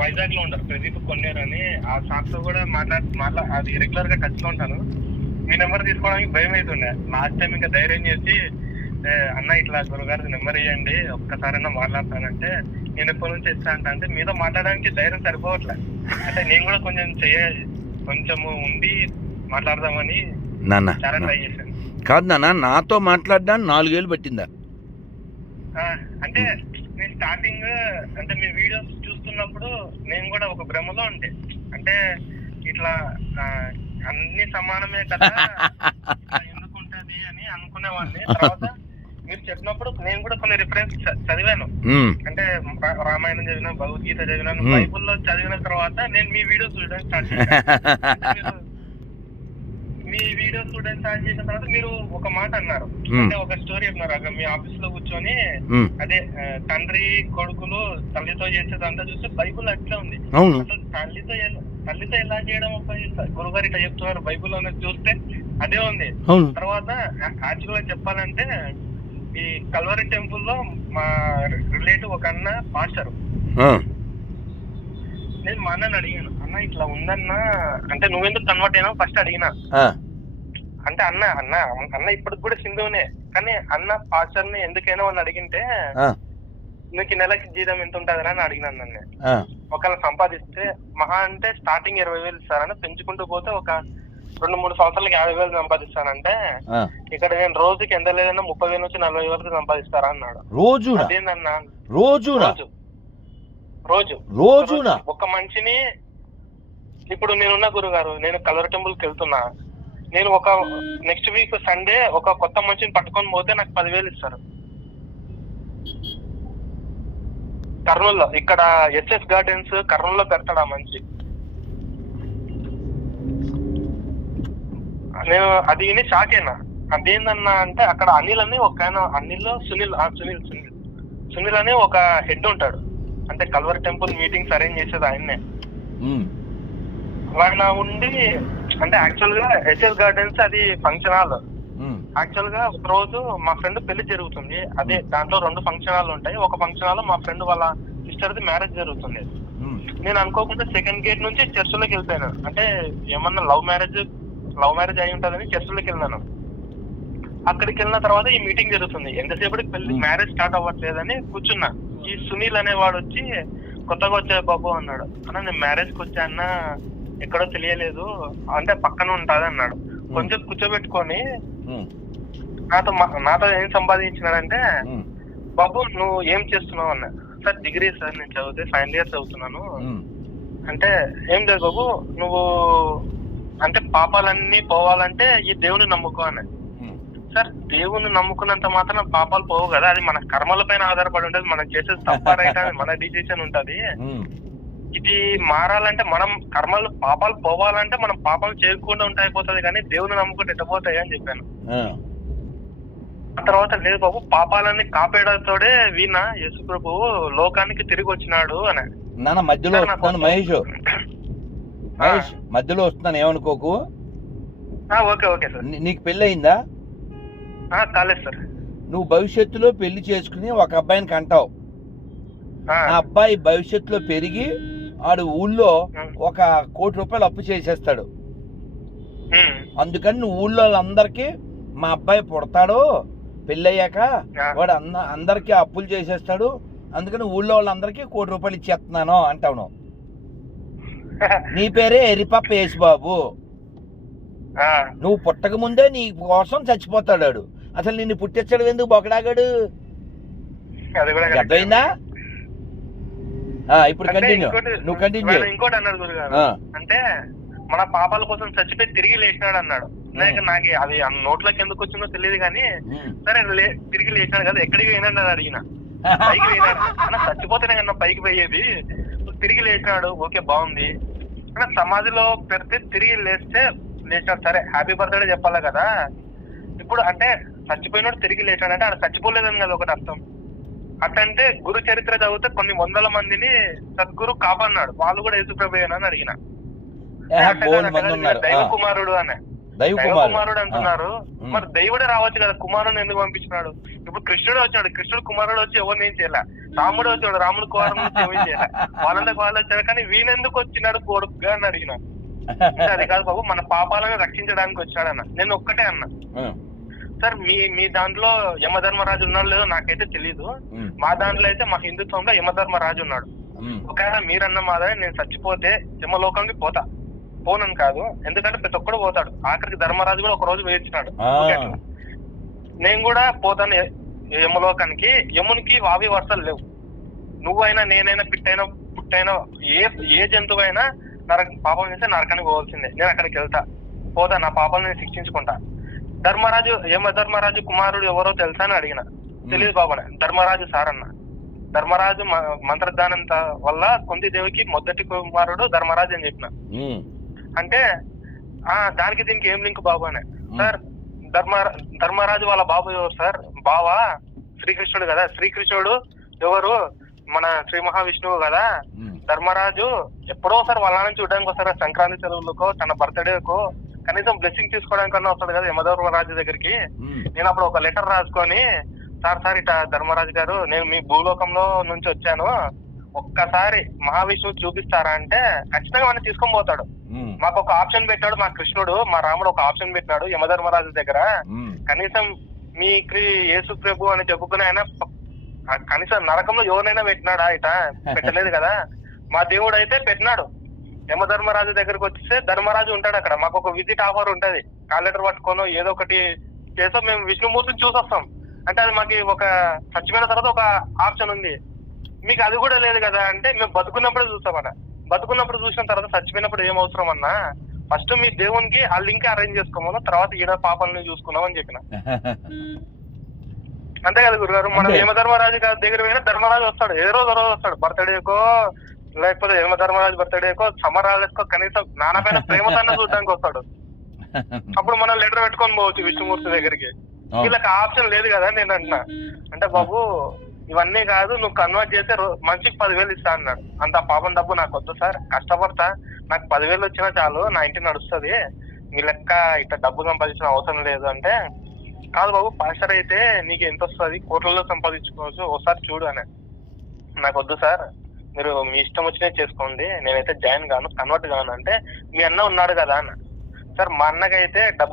వైజాగ్ లో ఉంటారు, ప్రదీప్ కొన్నేరు అని. ఆ సార్ తో కూడా అది రెగ్యులర్ గా టచ్ లో ఉంటాను. మీ నెంబర్ తీసుకోవడానికి భయం అవుతుండే. లాస్ట్ టైం ఇంకా ధైర్యం చేసి అన్న ఇట్లా గురుగారు నెంబర్ ఇవ్వండి ఒక్కసారైనా మాట్లాడతానంటే, నేను ఎప్పటి నుంచి ఇస్తా అంటే మీతో మాట్లాడడానికి ధైర్యం సరిపోవట్లే. అంటే నేను కూడా కొంచెము ఉండి మాట్లాడదామని చాలా ట్రై చేశాను. కాదు నాన్న, నాతో మాట్లాడడానికి 4 ఏళ్ళు పట్టిందా? అంటే నేను స్టార్టింగ్ అంటే మీ వీడియోస్ చూస్తున్నప్పుడు నేను కూడా ఒక భ్రమలో ఉంటే, అంటే ఇట్లా అన్ని సమానమే కదా ఎందుకుంటది అని అనుకునేవాడిని. తర్వాత మీరు చెప్పినప్పుడు నేను కూడా కొన్ని రిఫరెన్స్ చదివాను. అంటే రామాయణం చదివిన, భగవద్గీత చదివినాను, బైబుల్లో చదివిన తర్వాత నేను మీ వీడియోస్ చూడడానికి స్టార్ట్ చేశాను. మీ వీడియోస్ చూడడానికి స్టార్ట్ చేసిన తర్వాత మీరు ఒక మాట అన్నారు, అంటే ఒక స్టోరీ అన్నారు. అక్కడ మీ ఆఫీస్ లో కూర్చొని అదే తండ్రి కొడుకులు తల్లితో చేసేదంతా చూస్తే బైబుల్ అట్లా ఉంది. అసలు తల్లితో ఎలా చేయడం గురుగారు ఇట్లా చెప్తున్నారు బైబుల్ అనేది చూస్తే అదే ఉంది. తర్వాత యాక్చువల్ గా చెప్పాలంటే ఈ కల్వరి టెంపుల్ లో మా రిలేటివ్ ఒక అన్న పాస్టర్, నేను మా అన్నని అడిగాను, అన్న ఇట్లా ఉందన్నా అంటే నువ్వెందుకు కన్వర్ట్ అయినావు ఫస్ట్ అడిగినా. అంటే అన్న ఇప్పటికి కూడా సింధువునే, కానీ అన్న పాస్టర్ ని ఎందుకైనా అని అడిగింటే నీకు నెలకి జీతం ఎంత ఉంటుందని అని అడిగినాను. నన్ను ఒకవేళ సంపాదిస్తే మహా అంటే స్టార్టింగ్ 20,000 ఇస్తారని, పెంచుకుంటూ పోతే ఒక 2-3 సంవత్సరాలకి 50,000 సంపాదిస్తానంటే, ఇక్కడ నేను రోజుకి ఎంత లేదన్నా 30,000 నుంచి 40,000 వరకు సంపాదిస్తారా అన్నాడు. అదేందన్నా రోజు ఒక మనిషిని, ఇప్పుడు నేనున్న గురుగారు, నేను కల్వరి టెంపుల్ కి వెళ్తున్నా, నేను ఒక నెక్స్ట్ వీక్ సండే ఒక కొత్త మనిషిని పట్టుకొని పోతే నాకు 10,000 ఇస్తారు. కర్నూలులో ఇక్కడ ఎస్ఎస్ గార్డెన్స్ కర్నూలులో పెడతాడు ఆ మనిషి. నేను అది విని షాక్ అయినా. అదేందన్నా అంటే అక్కడ అనిల్ అని ఒక ఆయన, అనిల్ సునీల్ అని ఒక హెడ్ ఉంటాడు, అంటే కల్వరి టెంపుల్ మీటింగ్స్ అరేంజ్ చేసేది ఆయన్నే. ఆయన ఉండి అంటే యాక్చువల్ గా ఎస్ఎస్ గార్డెన్స్ అది ఫంక్షన్ హాల్. యాక్చువల్ గా ఒక రోజు మా ఫ్రెండ్ పెళ్లి జరుగుతుంది, అదే దాంట్లో 2 ఫంక్షన్ హాల్ ఉంటాయి. ఒక ఫంక్షన్ హాల్ మా ఫ్రెండ్ వాళ్ళ సిస్టర్ది మ్యారేజ్ జరుగుతుంది. నేను అనుకోకుండా సెకండ్ గేట్ నుంచి చర్చిలోకి వెళ్ళిపోయాను. అంటే ఏమన్నా లవ్ మ్యారేజ్ అయి ఉంటుందని చర్చిలోకి వెళ్ళినాను. అక్కడికి వెళ్ళిన తర్వాత ఈ మీటింగ్ జరుగుతుంది. ఎంతసేపటికి పెళ్లి మ్యారేజ్ స్టార్ట్ అవ్వట్లేదని కూర్చున్నా. ఈ సునీల్ అనేవాడు వచ్చి కొత్తగా వచ్చే బాబు అన్నాడు, అన్న నేను మ్యారేజ్కి వచ్చా అన్న, ఎక్కడో తెలియలేదు అంటే పక్కన ఉంటుంది అన్నాడు. కొంచెం కూర్చోబెట్టుకొని నాతో ఏం సంపాదించినాడంటే, బాబు నువ్వు ఏం చేస్తున్నావు అన్న. సార్ డిగ్రీ సార్, నేను చదివితే ఫైనల్ ఇయర్ చదువుతున్నాను అంటే, ఏం లేదు బాబు నువ్వు అంటే పాపాలన్నీ పోవాలంటే ఈ దేవుని నమ్ముకో అన్న. సార్ దేవుని నమ్ముకున్నంత మాత్రం పాపాలు పోవు కదా, అది మన కర్మల పైన ఆధారపడి ఉంటది, మనం చేసేది తప్ప రైట్ అని మన డిసిషన్ ఉంటది. ఇది మారాలంటే మనం పాపాలు పోవాలంటే మనం పాపాలు చేయకుండా ఉంటే అయిపోతుంది, కానీ దేవుని నమ్ముకుంటే ఎట్టపోతాయి అని చెప్పాను. ఆ తర్వాత లేదు బాబు పాపాలన్నీ కాపాడతోడే వీణ యేసు ప్రభువు లోకానికి తిరిగి వచ్చినాడు అని. మధ్యలో మధ్యలో వస్తున్నాను ఏమనుకోకు. Okay sir. నీకు పెళ్లి అయిందా? కాలేదు సార్. నువ్వు భవిష్యత్తులో పెళ్లి చేసుకుని ఒక అబ్బాయిని కంటావు. ఆ అబ్బాయి భవిష్యత్తులో పెరిగి ఆడు ఊళ్ళో 1 కోటి రూపాయలు అప్పు చేసేస్తాడు. అందుకని నువ్వు ఊళ్ళో వాళ్ళందరికీ మా అబ్బాయి పుడతాడు పెళ్ళయ్యాక వాడు అందరికీ అప్పులు చేసేస్తాడు, అందుకని ఊళ్ళో వాళ్ళందరికీ 1 కోటి రూపాయలు ఇచ్చేస్తున్నాను అంటావు. నువ్వు నీ పేరే ఎరిపప్ప యేసుబాబు. నువ్వు పుట్టక ముందే నీ కోసం చచ్చిపోతాడు. అసలు నిన్ను పుట్టించడం ఎందుకు బొకడాగాడు? అర్థమైందా? ఇప్పుడు కంటిన్యూ. నువ్వు కంటిన్యూ. ఇంకోటి అన్నాడు గురుగారు, అంటే మన పాపాల కోసం చచ్చిపోయి తిరిగి లేచినాడు అన్నాడు. నాకు అది నోట్లోకి ఎందుకు వచ్చిందో తెలియదు కానీ, సరే తిరిగి లేచినాడు కదా, ఎక్కడికి పోయినాడు అని అడిగిన. పైకి పోయినాడు అన్న, చచ్చిపోతేనే కన్నా పైకి పోయేది, తిరిగి లేచినాడు ఓకే బాగుంది అన్న. సమాధిలో పెడితే తిరిగి లేచినాడు సరే హ్యాపీ బర్త్డే చెప్పాలి కదా. ఇప్పుడు అంటే చచ్చిపోయినాడు తిరిగి లేచాడు అంటే ఆడ చచ్చిపోలేదని కదా ఒకటి అర్థం. అట్టంటే గురు చరిత్ర చదివితే కొన్ని 100 మందిని సద్గురు కాపాడినాడు, వాళ్ళు కూడా యేసుప్రభుయేనా అని అడిగిన. దైవ కుమారుడు అని దైవ కుమారుడు అంటున్నారు. మరి దైవుడే రావచ్చు కదా, కుమారుని ఎందుకు పంపించినాడు? ఇప్పుడు కృష్ణుడు వచ్చాడు, కృష్ణుడు కుమారుడు వచ్చి ఎవరిని ఏం చేయలే. రాముడు వచ్చాడు, రాముడు కుమారుడు వచ్చి ఏమీ చేయలే. వాళ్ళందరికి వాళ్ళు వచ్చారు, కానీ వీనెందుకు వచ్చినాడు కొడుకుగా అని అడిగిన. అది కాదు బాబు, మన పాపాలను రక్షించడానికి వచ్చాడన్న. నేను ఒక్కటే అన్నా, సార్ మీ దాంట్లో యమధర్మరాజు ఉన్నాడు లేదో నాకైతే తెలీదు. మా దాంట్లో అయితే మా హిందుత్వంలో యమధర్మరాజు ఉన్నాడు. ఒకవేళ మీరన్న మాదే నేను చచ్చిపోతే యమలోకానికి పోనని కాదు, ఎందుకంటే ప్రతి ఒక్కడు పోతాడు. ఆఖరికి ధర్మరాజు కూడా ఒక రోజు వేయించినాడు. నేను కూడా పోతాను యమలోకానికి. యమునికి వావి వరుసలు లేవు. నువ్వైనా నేనైనా పుట్టైనా ఏ జంతువు అయినా పాపం చేస్తే నరకానికి పోవాల్సిందే. నేను అక్కడికి వెళ్తా, పోతా, నా పాపాలను నేను శిక్షించుకుంటా. యమధర్మరాజు కుమారుడు ఎవరో తెలుసా అని అడిగిన. తెలియదు బాబా. ధర్మరాజు సార్ అన్న. ధర్మరాజు మంత్రదానం వల్ల కుంతిదేవికి మొదటి కుమారుడు ధర్మరాజు అని చెప్పిన. అంటే దానికి దీనికి ఏం లింక్ బాబు అని. సార్ ధర్మరాజు వాళ్ళ బాబు ఎవరు సార్? బావా శ్రీకృష్ణుడు కదా. శ్రీకృష్ణుడు ఎవరు? మన శ్రీ మహావిష్ణువు కదా. ధర్మరాజు ఎప్పుడో సార్ వాళ్ళ నుంచి చూడడానికి వస్తారు, సంక్రాంతి సెలవులకో తన బర్త్డేకో కనీసం బ్లెస్సింగ్ తీసుకోవడానికన్నా వస్తాడు కదా యమధర్మరాజు దగ్గరికి. నేను అప్పుడు ఒక లెటర్ రాసుకొని, సార్ ఇట ధర్మరాజు గారు, నేను మీ భూలోకంలో నుంచి వచ్చాను, ఒక్కసారి మహావిష్ణువు చూపిస్తారా అంటే ఖచ్చితంగా మనం తీసుకొని పోతాడు. మాకు ఒక ఆప్షన్ పెట్టాడు మా కృష్ణుడు, మా రాముడు ఒక ఆప్షన్ పెట్టినాడు యమధర్మరాజు దగ్గర. కనీసం మీ యేసు ప్రభు అని చెప్పుకుని ఆయన కనీసం నరకంలో ఎవరినైనా పెట్టినాడా? ఇట పెట్టలేదు కదా. మా దేవుడు అయితే పెట్టినాడు. యమధర్మరాజు దగ్గరకు వచ్చేస్తే ధర్మరాజు ఉంటాడు అక్కడ. మాకు ఒక విజిట్ ఆఫర్ ఉంటది, కాల్ పట్టుకోను ఏదో ఒకటి చేసాం, మేము విష్ణుమూర్తిని చూసొస్తాం. అంటే అది మాకు ఒక చచ్చిపోయిన తర్వాత ఒక ఆప్షన్ ఉంది. మీకు అది కూడా లేదు కదా అంటే, మేము బతుకున్నప్పుడే చూస్తామన్నా. బతుకున్నప్పుడు చూసిన తర్వాత చచ్చిపోయినప్పుడు ఏం అవసరం అన్నా? ఫస్ట్ మీ దేవునికి ఆ లింక్ అరేంజ్ చేసుకోమను, తర్వాత ఈడ పాపాలని చూసుకున్నాం అని చెప్పిన. అంతే కదా గురుగారు. మనం యమధర్మరాజు దగ్గర పోయినా ధర్మరాజు వస్తాడు, ఏ రోజు వస్తాడు, బర్త్డేకో లేకపోతే యమధర్మరాజు బర్త్డేకో సమ్మర్ హాలిడేస్కో కనీసం నాన్నపైన ప్రేమతో చూడడానికి వస్తాడు. అప్పుడు మనం లెటర్ పెట్టుకొని పోవచ్చు విష్ణుమూర్తి దగ్గరికి. వీళ్ళకి ఆప్షన్ లేదు కదా నేను అంటున్నా. అంటే బాబు ఇవన్నీ కాదు, నువ్వు కన్వర్ట్ చేస్తే మనిషికి 10,000 ఇస్తా అన్నాడు. అంత పాపం డబ్బు నాకు వద్దు సార్, కష్టపడతా, నాకు 10,000 వచ్చినా చాలు, నా ఇంటి నడుస్తుంది, మీ లెక్క ఇట్లా డబ్బు సంపాదించిన అవసరం లేదు అంటే, కాదు బాబు పాస్టర్ అయితే నీకు ఎంత వస్తుంది, కోట్లలో సంపాదించుకోవచ్చు, ఒకసారి చూడు అని. నాకు వద్దు సార్, మీరు మీ ఇష్టం వచ్చినవి చేసుకోండి, నేనైతే జాయిన్ కాను, కన్వర్ట్ కాను అంటే, మీ అన్న ఉన్నాడు కదా అన్న. సార్ మా అన్నకైతే డబ్బు